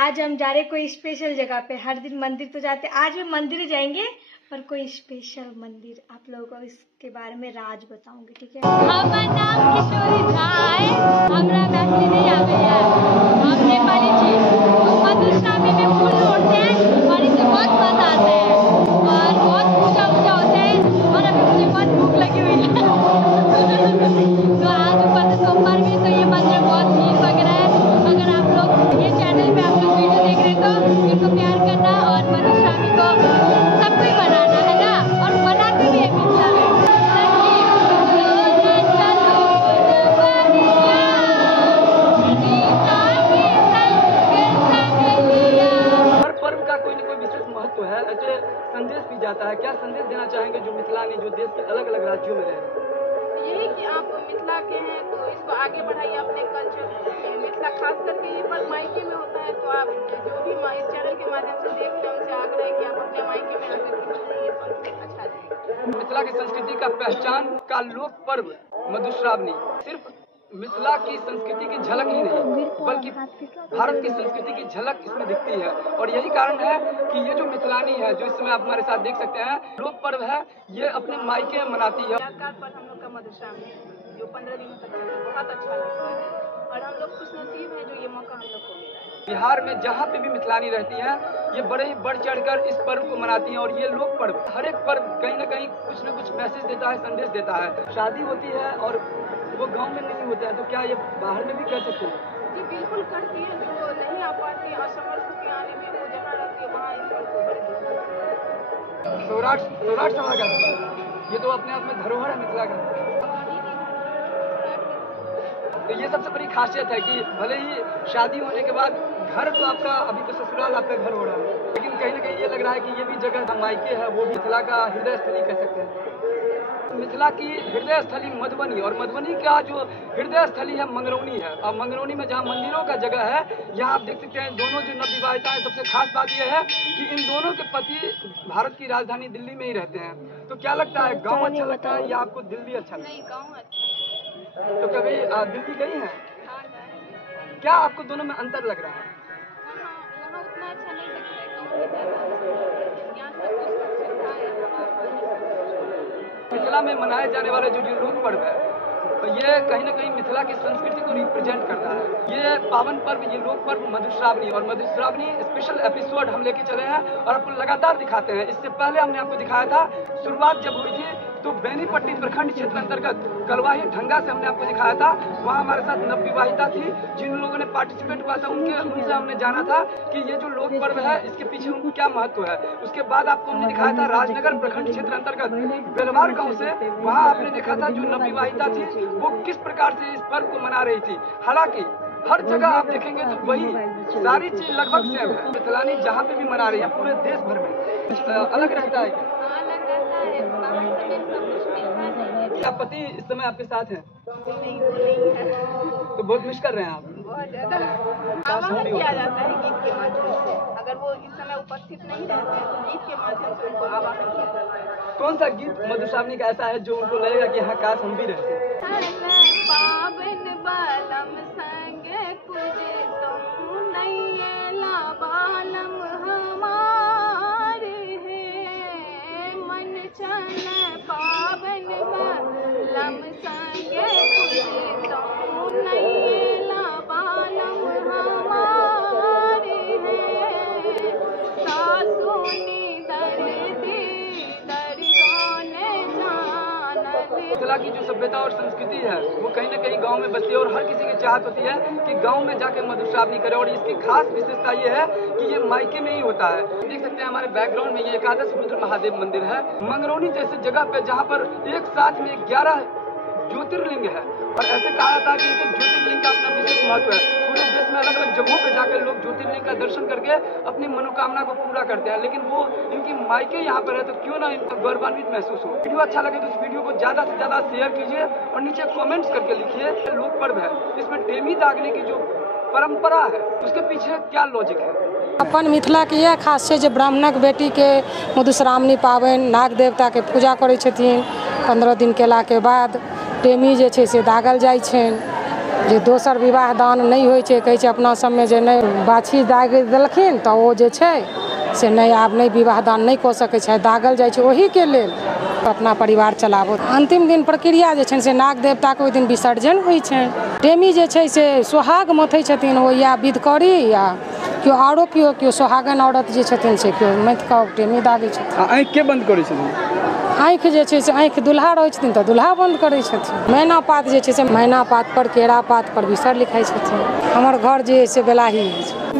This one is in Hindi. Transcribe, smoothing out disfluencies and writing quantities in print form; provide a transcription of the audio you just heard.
आज हम जा रहे कोई स्पेशल जगह पे। हर दिन मंदिर तो जाते, आज भी मंदिर जाएंगे पर कोई स्पेशल मंदिर। आप लोगों को इसके बारे में राज बताऊंगी, ठीक है। हमार नाम किशोरी झा है, हमरा मैथिली नहीं आवेला, हम नेपाली छी। मधुश्रावणी में फूल तोड़ते हैं और इससे बहुत मजा आता है और बहुत पूजा वूजा होते हैं और अभी मुझे बहुत भूख लगी हुई है तो आज ऊपर से सोमवार भी, तो ये मंदिर बहुत भीड़ वगैरह है। अगर आप लोग ये चैनल पे आप लोग वीडियो देख रहे हैं तो इनको प्यार करना और मधुश्रावणी को सबको ही मनाना है ना, और मनाते भी है मिथिला में। हर पर्व का कोई न कोई विशेष महत्व है, ऐसे संदेश भी जाता है। क्या संदेश देना चाहेंगे जो मिथिलानी, जो देश के अलग अलग राज्यों में रह रहे हैं? यही कि आप मिथिला के हैं तो इसको आगे बढ़ाइए, अपने कल्चर मिथिला खास करके ये पर्व मायके में होता है। तो आप जो भी इस चैनल के माध्यम से देख रहे हैं उनसे आग्रह है कि आप अपने मायके में आकर के मनाइए, ये पर्व अच्छा रहेगा। मिथिला की संस्कृति का पहचान का लोक पर्व मधुश्रावणी सिर्फ मिथिला की संस्कृति की झलक ही नहीं बल्कि भारत की संस्कृति की झलक इसमें दिखती है। और यही कारण है कि ये जो मिथिलानी है, जो इस समय आप हमारे साथ देख सकते हैं, लोक पर्व है, ये अपने मायके में मनाती है। यादगार पर्व हम लोग का मधुश्रावणी जो 15 दिनों तक चलता है, बहुत अच्छा लगता है और हम लोग खुशनसीब हैं जो ये मौका हम लोग को मिला है। बिहार में जहाँ पे भी मिथिलानी रहती हैं, ये बड़े ही बढ़ चढ़कर इस पर्व को मनाती हैं। और ये लोक पर्व, हर एक पर्व कहीं न कहीं कुछ न कुछ मैसेज देता है, संदेश देता है। शादी होती है और वो गांव में नहीं होता है, तो क्या ये बाहर में भी कर सकते हैं? जी बिल्कुल करती है, जो नहीं आ पाती असमर्थ होती आने में, वो जहाँ रहती है वहाँ इस पर्व को बड़े धूमधाम से। सौराठ समागम, ये तो अपने आप में धरोहर है मिथिला का। तो ये सबसे बड़ी खासियत है कि भले ही शादी होने के बाद घर तो आपका, अभी तो ससुराल आपका घर हो रहा है, लेकिन कहीं न कहीं ये लग रहा है कि ये भी जगह मायके है, वो मिथिला का हृदय स्थली कह सकते हैं। मिथिला की हृदय स्थली मधुबनी, और मधुबनी का जो हृदय स्थली है मंगरौनी है। और मंगरौनी में जहाँ मंदिरों का जगह है, यहाँ आप देख सकते हैं दोनों जो नवविवाहिता है, सबसे खास बात यह है कि इन दोनों के पति भारत की राजधानी दिल्ली में ही रहते हैं। तो क्या लगता है, गाँव अच्छा लगता है या आपको दिल्ली अच्छा लगता है? नहीं, गाँव अच्छा। तो कभी दिल्ली गई हैं? हाँ गए। क्या आपको दोनों में अंतर लग रहा है? वहाँ उतना अच्छा नहीं लगता है, गाँव में ज़्यादा अच्छा। यहाँ सब कुछ सुविधा है, हवा पानी। मिथिला में मनाए जाने वाले जो लोक पर्व है, तो ये कहीं न कहीं मिथिला की संस्कृति को रिप्रेजेंट करता है। ये पावन पर्व, ये लोक पर्व मधुश्रावणी, और मधुश्रावणी स्पेशल एपिसोड हम लेके चले हैं और आपको लगातार दिखाते हैं। इससे पहले हमने आपको दिखाया था, शुरुआत जब हुई थी तो बेनीपट्टी प्रखंड क्षेत्र अंतर्गत कलवाही ढंगा से हमने आपको दिखाया था। वहाँ हमारे साथ नवविवाहिता थी, जिन लोगों ने पार्टिसिपेट हुआ था उनसे हमने जाना था कि ये जो लोक पर्व है इसके पीछे उनको क्या महत्व है। उसके बाद आपको हमने दिखाया था राजनगर प्रखंड क्षेत्र अंतर्गत बेलवार गाँव से, वहाँ आपने देखा था जो नवविवाहिता थी वो किस प्रकार से इस पर्व को मना रही थी। हालांकि हर जगह आप देखेंगे तो वही सारी चीज लगभग सेम है। मिथिलानी जहाँ पे भी मना रही है पूरे देश भर में अलग रहता है। हाँ अलग रहता है, बाहर से में सब कुछ मिलता नहीं है। क्या पति इस समय आपके साथ हैं? नहीं, वो नहीं है। तो बहुत मिस कर रहे हैं आप? बहुत ज्यादा आवाहन किया जाता है गीत के माध्यम से। अगर वो इस समय उपस्थित नहीं रहते हैं तो गीत के माध्यम से उनको आवाहन किया जाता है। कौन सा गीत मधुश्रावणी का ऐसा है जो उनको लगेगा कि हाँ काश हम भी रहते? पावन बालम संगे पूजे तुम नैला बालम हमारे हैं, मन चल पावन बालम संगे पूजे तुम नैला बालम हमारे हैं, सासुनी दर्दी दर्दों जानत। मिथिला की जो सभ्यता और संस्कृति है वो कहीं न कहीं गांव में बसती है, और हर किसी की चाहत होती है कि गांव में जाके मधुश्रावणी करे। और इसकी खास विशेषता ये है कि ये मायके में ही होता है। देख सकते हैं हमारे बैकग्राउंड में ये एकादश रुद्र महादेव मंदिर है मंगरौनी जैसी जगह पे, जहाँ पर एक साथ में 11 ज्योतिर्लिंग है। और ऐसे कहा था कि ज्योतिर्लिंग का अपना विशेष महत्व है। पूरे देश में अलग अलग जगहों पे जाकर लोग ज्योतिर्लिंग का दर्शन करके अपनी मनोकामना को पूरा करते हैं, लेकिन वो इनकी मायके यहाँ पर है, तो क्यों ना इनको गौरवान्वित महसूस हो। वीडियो अच्छा लगे तो इस वीडियो को ज्यादा से ज्यादा शेयर कीजिए और नीचे कमेंट्स करके लिखिए। लोक पर्व है, इसमें टेमी दागने की जो परंपरा है उसके पीछे क्या लॉजिक है। अपन मिथिला के यह खास छै जे ब्राह्मणक बेटी के मधुश्रावणी पाबनि नाग देवता के पूजा करै छथिन। 15 दिन केला के बाद टेमी जे छै से दागल जाइ छनि जे दोसर विवाह दान नहीं होइ छै, कहै छै अपना सबमे जे नहि बाछी दागि देलखिन तऽ ओ जे छै से नहीं आब नहीं विवाह दान नहीं कऽ सकै छै, दागल जाइ छै ओही के लेल अपना परिवार चलाबो। अंतिम दिन प्रक्रिया जे छै से नाग देवता के ओहि दिन विसर्जन होइ छै। टेमी जे छै से सोहाग मथै छथिन, ओ या विधकरी या केओ आरो केओ सोहागन औरत जे छथिन से केओ माथि कऽ टेमी दागै छथिन। आँखि के बंद करै छथिन? आँखि जे छै से आँखि दुल्हा रहै छथिन तऽ दुल्हा बंद करै छथिन। मैना पात जे छै से मैना पात पर केरा पात पर विसर लिखाइ छथिन। हमर घर जे है से बेलाही अछि।